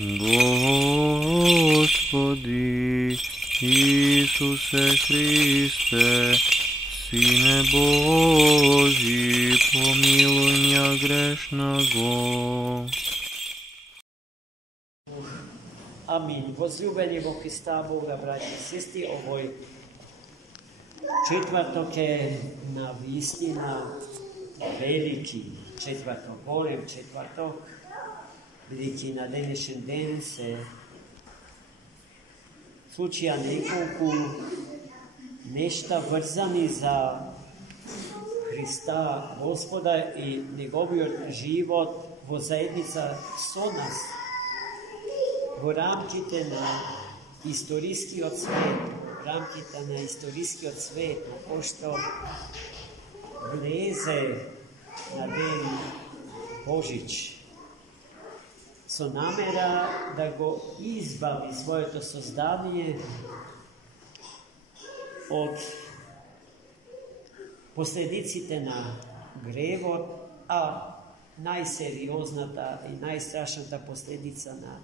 Господи Исусе Христе, Сине Божий, помилуй меня грешного. Аминь. Возлюбени во Христа Бога, браći i sestri, ovoj četvrtok je na istina veliki četvrtok, golem četvrtok, vidiki na današnji dan se slučaja nekoliko nešto vrzani za Hrista Gospoda i njegov život vo zajednica so nas. Во рамките на истоrijskиот свет, рамките на истоrijskиот свет, пошто влезе на ден Божич, со намера да го избави своето создание од последиците на гревот, а најсериозната и најстрашната последица на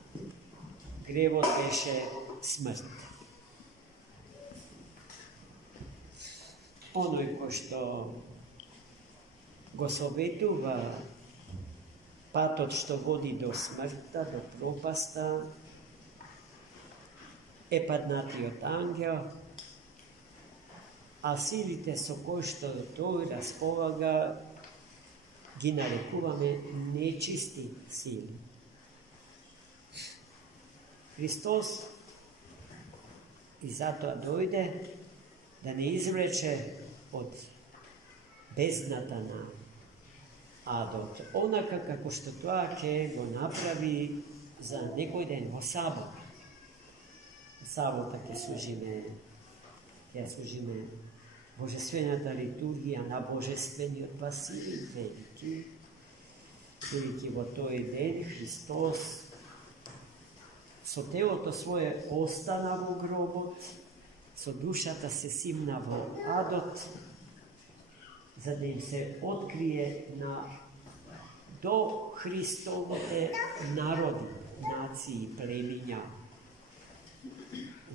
гревот беше смрт. Оној кој што го советува патот што води до смртта, до пропаста, е паднатиот ангел, а силите со кои што тој располага ги нарекуваме нечисти сили. Христос и затоа дојде да не извлече од бездната на адот, онака како што тоа ќе го направи за некој ден во сабот. Сабота ќе служиме божествената литургија на божествениот Василий Велики, бидејќи во тој ден Христос со телото свое остана во гробот, со душата се симна во адот, за да им се открие на до Христовите народи, нации, племиња,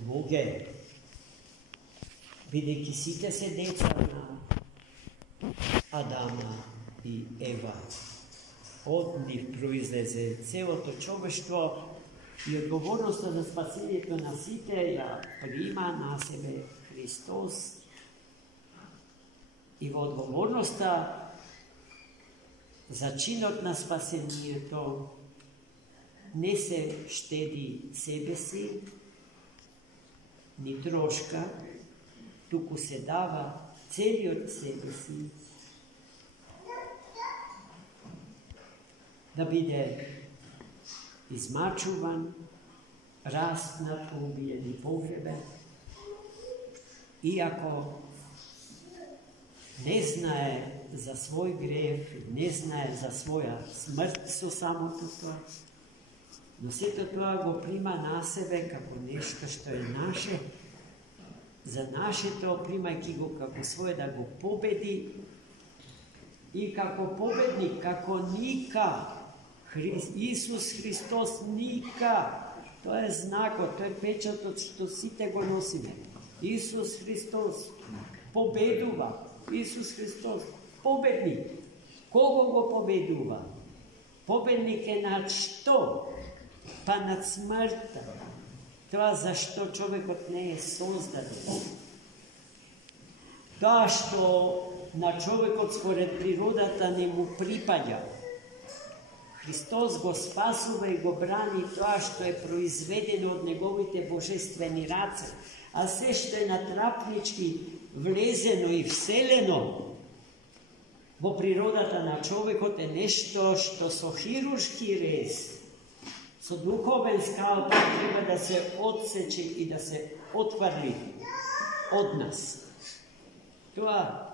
луѓе, бидејќи сите се деца на Адама и Ева. Од нив произлезе целото човештво, и одговорноста за спасението на сите ја прима на себе Христос. И во одговорноста за чинот на спасението не се штеди себе си, ни трошка, туку се дава целиот себе си да биде измачуван, распнат, убиен и погребен, иако не знае за свој грев, не знае за своја смрт со самото тоа, но сето тоа го прима на себе како нешто што е наше, за нашето, примајќи го како своје да го победи и како победник, како ника, Исус Христос ника, тоа е знакот, тоа е печатот што сите го носиме. Исус Христос победува, Исус Христос победник. Кого го победува? Победник е над што? Па над смртта. Тоа зашто човекот не е создаден. Тоа што на човекот според природата не му припаѓа. Христос го спасува и го брани тоа што е произведено од неговите божествени раце, а се што е натрапнички влезено и вселено во природата на човекот е нешто што со хируршки рез, со духовен скалпел треба да се отсече и да се отврли од нас.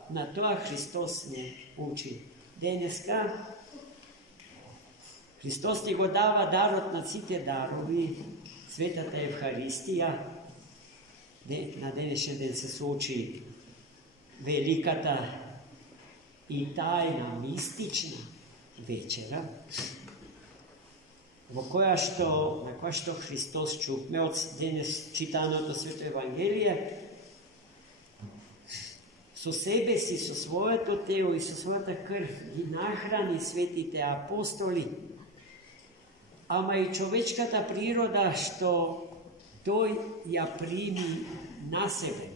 На тоа Христос не учи. Денеска Христос ни го дава дарот на сите дарови, светата Евхаристија. На денешен ден се случи великата и тајна, мистична вечера. на која што Христос чухме од денес читаното Свето Евангелие, со себе си, со своето тело и со својата крв ги нахрани светите апостоли, ама и човечката природа што тој ја прими на себе,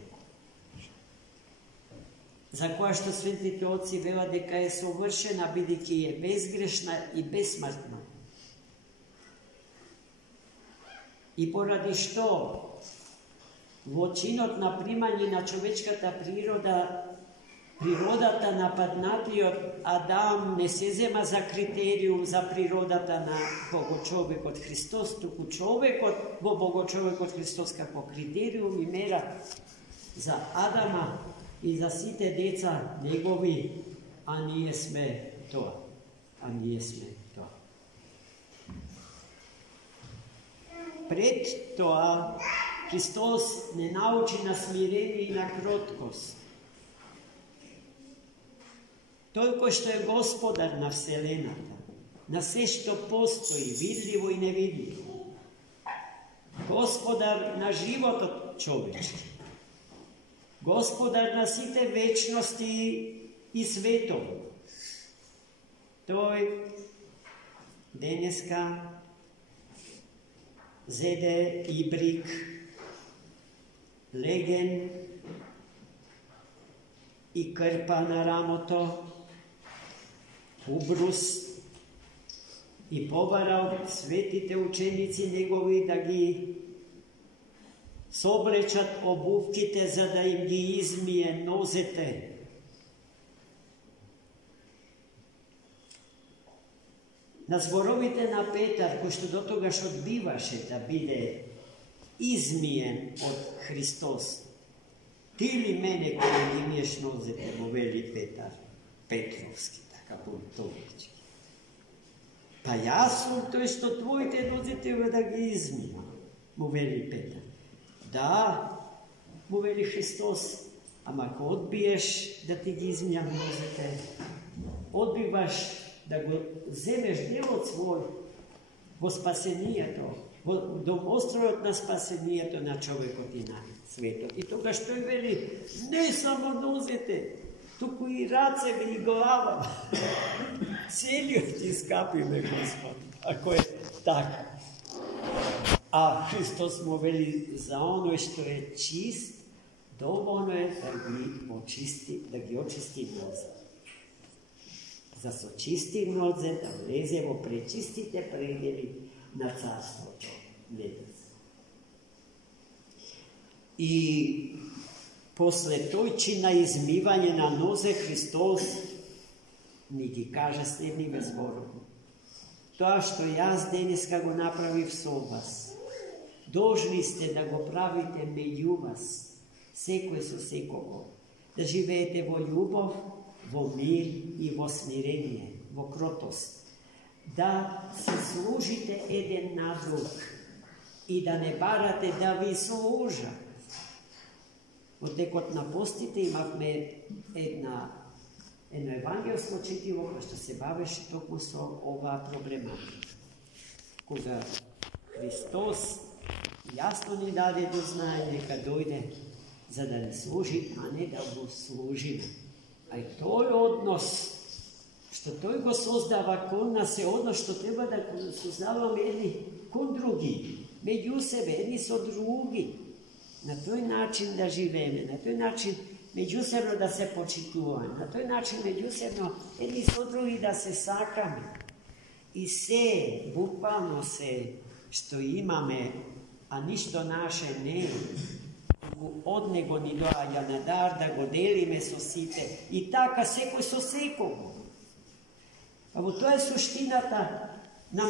за која што светите отци велат дека е совршена, бидејќи е безгрешна и безсмртна. И поради што во чинот на примање на човечката природата на паднатиот Адам не се зема за критериум за природата на Богочовекот Христос, туку човекот во Богочовекот Христос како критериум и мера за Адама и за сите деца негови, а ние сме тоа. Пред тоа, Христос не научи на смирение и на кроткост. Тој кој што е Господар на Вселената, на се што постои, видливо и невидливо. Господар на животот човечки. Господар на сите вечности и светови. Тој денеска зеде ибрик, леген и крпа на рамото, убрус и побара од светите ученици негови да ги соблечат обувките за да им ги измие нозете. На зборовите на Петар, кој што дотогаш одбиваше да биде измиен од Христос, ти ли мене кој ги миеш нозете, му вели Петар, Петровски, така бунтовички. Па јас сум тој што твоите нозете да ги измија, му вели Петар. Да, му вели Христос, ама ако одбиеш да ти ги измијам нозете, одбиваш да го земеш делот свој во спасението, во домостројот на спасението на човекот и на светот. И тогаш тој вели, не само нозете, туку и рацеви и глава. Целиот искапиме, Господ, ако е така. А Христос му вели за оној што е чист, доволно е да ги очисти нозе. За со чисти нозе да влезе во пречистите предели на Царството Небесно. И после тој чин на измивање на нозе Христос ни ги кажа следниве зборови. Тоа што јас денеска го направив со вас, должни сте да го правите меѓу вас, секој со секого, да живеете во љубов, во мир и во смирение, во кротост, да се служите еден на друг и да не барате да ви служат. Во текот на постите имавме едно евангелско четиво кој што се бавеше токму со оваа проблематика. Кога Христос јасно ни даде до знаење дека дојде за да ни служи, а не да го служиме. А и тој однос што тој го создава кон нас е однос што треба да го создаваме едни кон други, меѓу себе, едни со други. На тој начин да живееме, на тој начин меѓусебно да се почитуваме, на тој начин меѓусебно едни со други да се сакаме. И се, буквално се, што имаме, а ништо наше не е, од него ни доаѓа на дар да го делиме со сите и така секој со секого. А во тоа е суштината на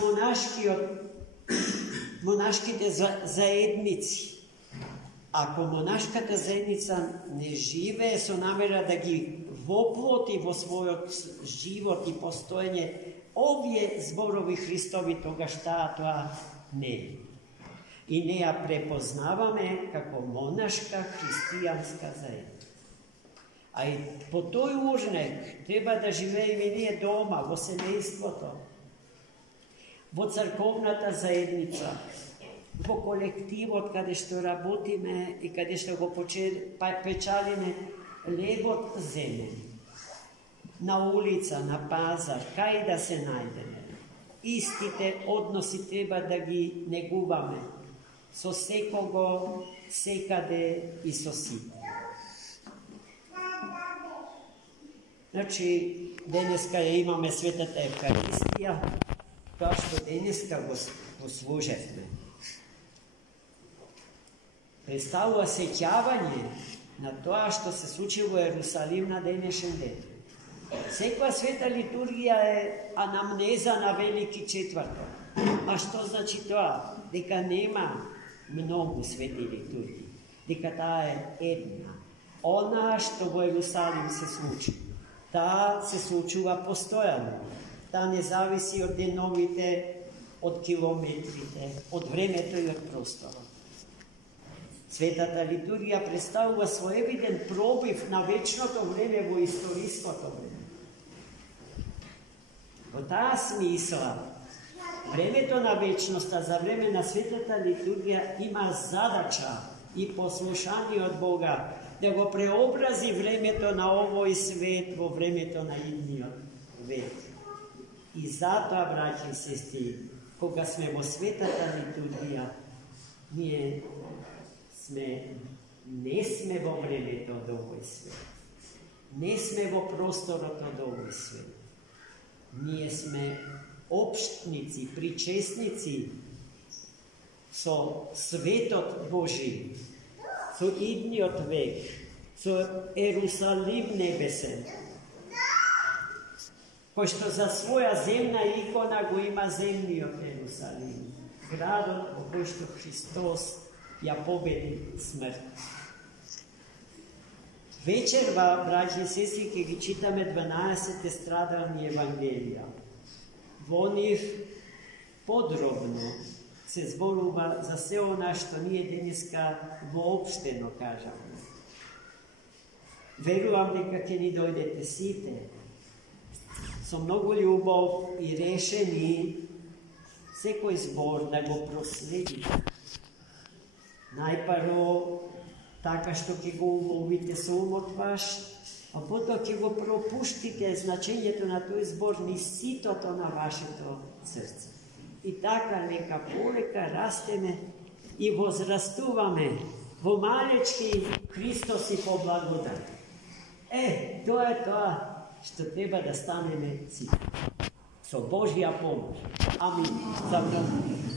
монашките заедници. Ако монашката заедница не живее со намера да ги воплоти во својот живот и постоење овие зборови Христови, тогаш тоа не е. И не ја препознаваме како монашка христијанска заедница. А и по тој ужнек треба да живееме ние дома, во семејството. во црковната заедница, во колективот каде што работиме и каде што го печалиме лебот земен, на улица, на пазар, кај да се најдеме. Истите односи треба да ги негуваме со секого, секаде и со сите. Значи, денеска ја имаме светата Евхаристија, тоа што денеска го служевме. Представува сеќавање на тоа што се случи во Ерусалим на денешен ден. Секоја света литургија е анамнеза на Велики четврток. А што значи тоа? Дека нема многу свети литургии. Дека таа е една. Она што во Ерусалим се случи, таа се случува постојано. Таа не зависи од деновите, од километрите, од времето и од просторот. Светата литургија представува своевиден пробив на вечното време во историското време. Во таа смисла, времето на вечноста за време на светата литургија има задача и послушание од Бога да го преобрази времето на овој свет во времето на идниот век. И затоа, браќи и сестри, кога сме во светата литургија, ние не сме во времето од овој свет. Не сме во просторот од овој свет. Ние сме општници, причесници со светот Божи, со идниот век, со Ерусалим небесен, кој што за своја земна икона го има земниот Ерусалим, градот во кој што Христос ја победи смрт. Вечерва, браќи и сестри, ќе ги читаме 12 страдални Евангелија. Во нив подробно се зборува за се она што ние денеска воопштено кажаме. Верувам дека ќе ни дојдете сите со многу љубов и решени секој збор да го проследите. Најпарво така што ќе го уловите со умот ваш, а потоа ќе го пропуштите значењето на тој збор низ ситото на вашето срце. И така лека полека растеме и возрастуваме во малечки Христос и по благодат. Тоа е тоа што треба да станеме сите. Со Божја помош. Амин. За многу.